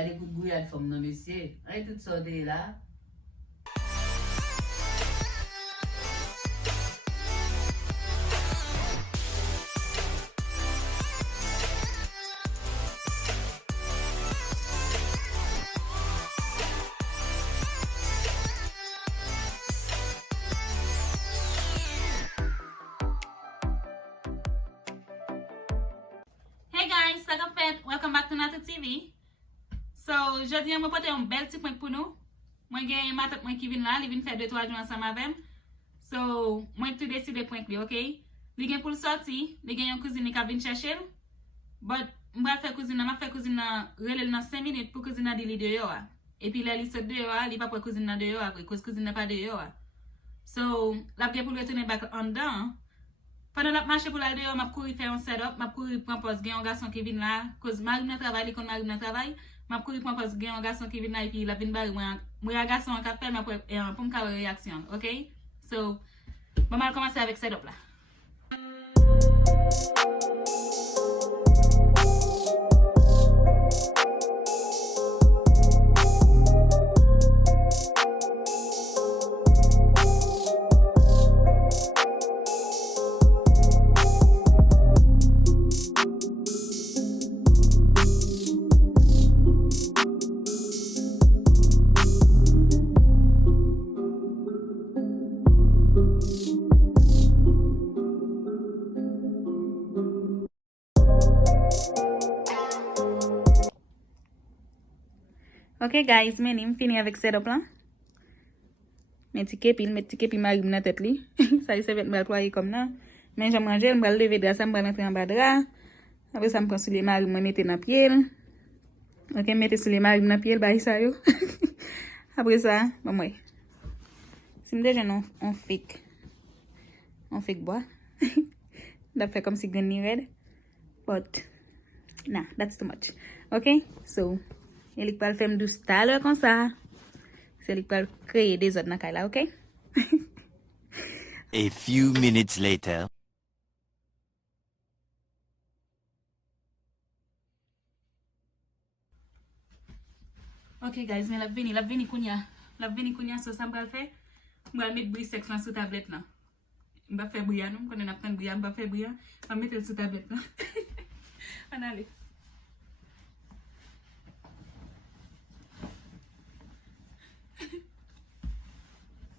Gade kout gouyad fòm nan mesye. Ay tout sote la. Hey guys, ça qu'a fait? Welcome back to Nata TV. So, jodi an mwen pote yon bel ti point pou nou. Mwen gen matat mwen ki vin la, li vin fè 2-3 jou ansam avem. So, mwen tout deside point li, ok? Li gen pou sorti, li gen yon kouzine ka vin chèche l. But, mwen fè kouzine, mwen fè kouzine relel nan 5 minutes pou kouzine di li de yo a. E pi lè li sot de yo a, li pa pou kouzine de yo a, kouz kouzine pa de yo a. So, la pye pou retene bak an dan. Pendant la marche pour la dehors, m'a couru faire un setup, m'a couru prendre poste gen un garçon qui vient là, cause mari nan travail, li kon mari nan travail, m'a couru prendre poste gen un garçon qui vient là et puis la vinn bari moi garçon qui fait m'a pour me faire réaction, OK? So, maman commencer avec setup là. Ok guys, men fini avec setup là. Met ti kepi mari nan tête li. Ça y se vet m'bral ployer comme nan. Men j'aime manger, m'bral lever dra ça, m'bral rentrer en bas dra. Après ça m'prend sous les mari m'a mette nan pied. Ok, mette sous les mari nan pied ba ça yo. Après ça, bon moi. Si m'deja on fake bois. That fait comme si grain ni red. But nah, that's too much. Okay? So, il va faire du style comme ça. C'est lui qui va créer des autres dans la, okay? A few minutes later. Okay guys, mais la vini kounya so ça m'va faire. M'va mettre bris sexe sur tablette là. M'va faire bouillant, nous connait n'a prendre bouillant, m'va faire bouillant, m'va mettre sur tablette là. On allez.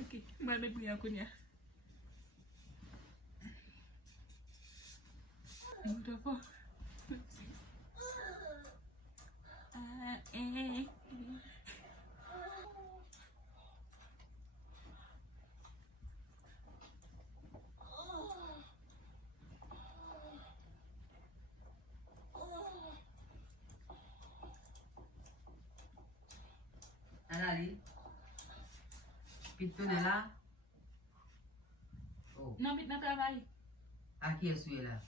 Ok, m'va mettre bouillant kounya. Allez. Pit là. Oh. Non, vite dans travail. À qui est-ce là?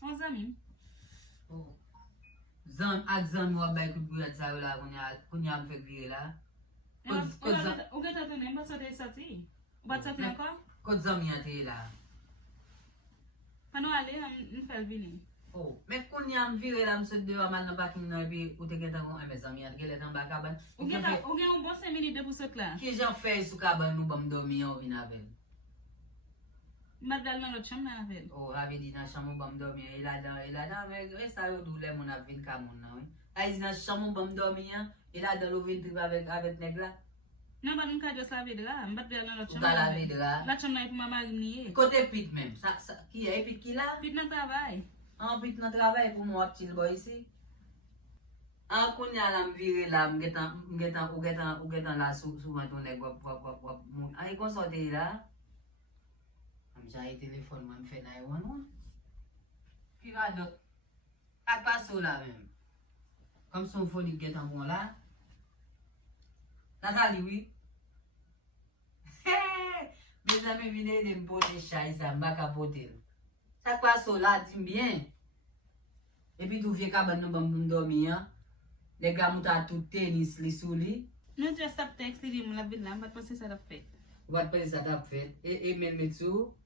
On zami. Oh. Zan ak zan moi bay kout gouyad sa yo la kon ya m'fè virer là. Ou gata tourner, pas sorti. Ou pas sorti encore? Kout zan mi ate là. Pendant aller, on fait venir. Oh, mais kon ya m'virer là m'sot de mal nan parking nan puis ou te geta kon mes amis ate gele tan ba kaban. Ou gen un bon 5 minutes de pour ce là. Ki jan fè sou kaban nou bam dormi ou vin avel. Madal nan l'autre chambre nan avec. Oh, ave di nan chambre bam dormi, il a dans mais ça yo dou le mon avin ka mon nan, oui. Ay di nan chambre bam dormi, il a dans le vin trip avec nèg là. Non, pas nous ka just laver de là, madal nan l'autre Ou chambre. ka laver de là. La chambre nan pour maman nié. Côté pit même, ça qui est pit qui là? Pit nan travail. En pit nan travail pour moi petit boy ici. En kon ya la m'vire là, m'getan là souvent ton nèg wap moun. Ay kon sorti là. Am jaye téléphone man fait 911. Puis va d'autres. A passe là même. Comme son phone qui est en bon là. Nathalie, oui. Mes amis viennent de me poter chay, ça m'a capoté. Ça passe là, dis bien. Et puis tout vieux cabane nous bam dormir. Les gars mouta tout tennis li sous li. Nous just stop text dit mon la ville là, pas penser ça l'a fait. Wat penser ça t'a fait. Et même metso.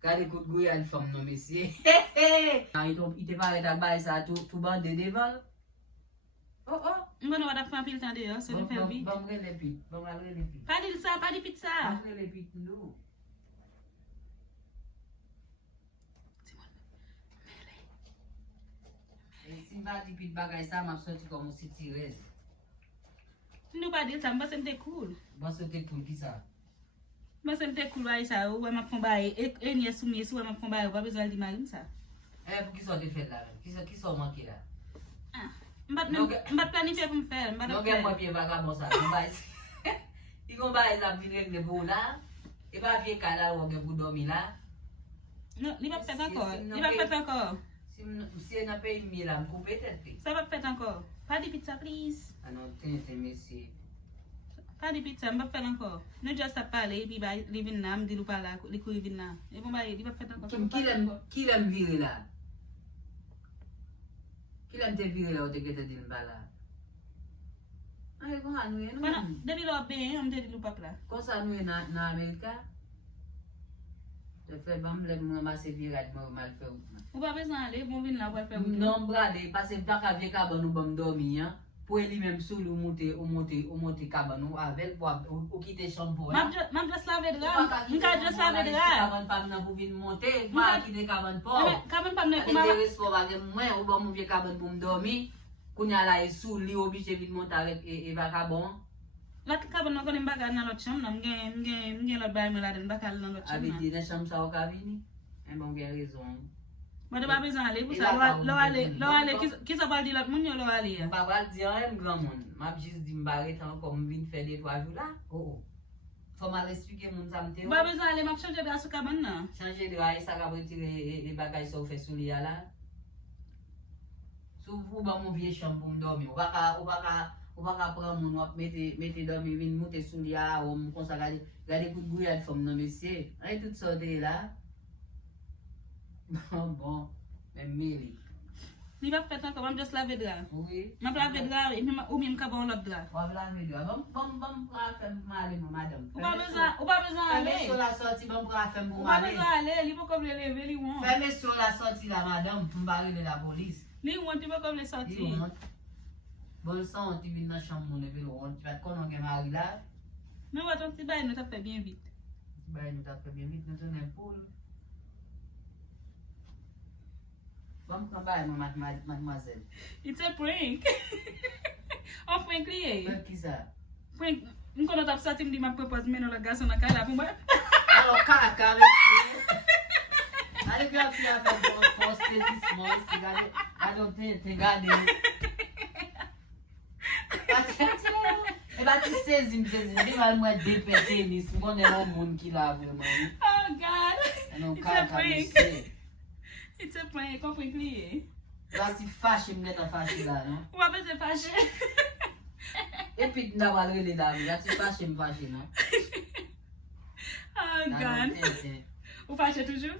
Quand écoute gouyal femme non monsieur. Il te paraît à bail ça tout bande devant. Oh, oh. Mwen nou wad ap fan pil tan de yo, so nou fel vit. Bon mre le pit. Pa di sa, pa di pit sa. Mre le pit nou. Si mba di pit bagay sa, map soti kon mou si tirez. Nou pa di sa, mba se mte cool. Mba soti pou ki sa. Mba se mte cool way sa, ou wè map fon baye, enye soumye sou wè map fon baye, ou pa bezwal di marim sa. Pou ki sa te fet la? Ki sa manke la? Mbat planifiye pou m'fèl, mbat ap Non gen fèl. mwen piye vagabon sa. I kon baye la vin regle pou la. E pa vie kala ou gen pou dormi la. Non, li pap fèt ankor. Si en apè yon mi la, m koupe tet pe. Sa pap fèt ankor. Pa di pizza, please. Anon, ten mesi. Pa di pizza, mbap fèt ankor. Nou just ap pale, li vin nan, mdi lupa la, li kou li vin nan. E pou mbaye, li pap fèt ankor. Ki lem vire la? Ki lem te vire la ou te gete din bala? Ay, kon anouye nou? Wana, debi lo ap ben, mde di lupa la. Kon sa anouye nan Amerika? Te fè bam lem mwen mase viraj mwen mal fè ou. Ou pa bezan ale, bon vin la wè fè ou. Non brade, pase baka vie kaban ou bam dormi, pou li menm sou ou monte kaban ou avel ou kite champo. Map just lave dra, mka just lave dra. Kaban pam nan pou vin monte, mwa kite kaban pou. Kaban pam ne Ate teres pou bagay mwen, ou bam mou vie kaban pou mdormi, kounya la e sou li obije vin monte avek e vagabon. Lat kaban nan konen bagay nan lot cham nan, mgen lot bay mwen la den bakal nan lot cham Abi nan. di nan cham sa ou ka vini? En bon gen rezon. Mwen de ba bezan ale, pou sa, lo ale, ki sa pal di lot moun yo lo ale ya? Mpa wal di an m gran moun, map jis di mbare tan kon m vin fè de 3 jou la. Fò mal esplike moun sa mte ou. Ba bezan ale, map chanje dra sou kaban nan. Chanje dra e sa ka retire e bagay sa ou fè sou li ya la. Sou ou ba moun vie chanm pou m dormi. Ou baka pran moun wap mette dormi vin moute sou li ya ou m konsa gade kout gouyad fòm nan mesye. Ay tout sa de la. Bon, men meri. Li pap fèt anko, map just lave dra. Oui. Map lave dra, ou mi mka bon lot dra. Wap lave dra. Bam pra fèm pou male mou madame. Ou pa bezan ale. Fèmè sou la sorti bam pra fèm pou Ou pa male. bezan ale, li pou kom le leve, li won. Fèmè sou la sorti la madame pou mbare de la polis. Li won, ti pou kom le sorti. Di wont. Bol san ti vin nan chanm moun e vil wont. Ti pat konon gen mari la. Men waton ti bay nou tap fè bien vit. Bay nou ta fè bien vit nou tonen poul. Bam kan bay mou mademoiselle. It's a prank. On prank liye. Fèm ki sa? Prank, mkono tap sorti mdi ma propose men nou la gason na kala pou mwen. Alo kaka mè. Ale kwa fi a fè poste si small si gade. Alo te gade. E bati sezim. Di man mwen depete nis. Mwen e moun moun ki la vèman. Oh God. Ano It's a kaka mè prank. se. It's a prank, on prank liye. Bati fache mwen ta fache la, no? Ou pa beze fache. E pit nda walre le dami. Bati fache mwen fache, no? Oh God. Ten. Ou fache toujou?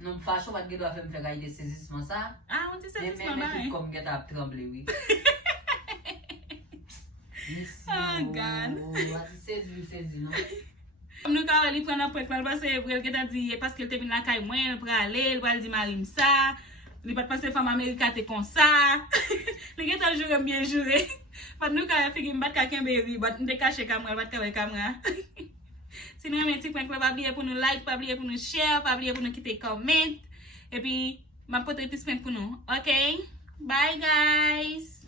Non m fache wat ge do a fè m fè gaye de sezisman sa. Ah, on ti se Men disman men bay. tout kom get ap tremble, oui. Oh God. Bati sezi, no? Nou ka wè li pren an prank mal base, vrel get a di, paske l te vin la kay mwen, l prale, l wal di marim sa, li pat pase fam Amerika te kon sa, li get a jure mbyen jure. Pat nou ka figi mbat kaken beri, bat mde kache kamera, bat kawe kamera. Si nou yon ti prank la, pa bliye pou nou like, pa bliye pou nou share, pa bliye pou nou kite comment, e pi, ma pote pis prank pou nou, ok? Bye guys!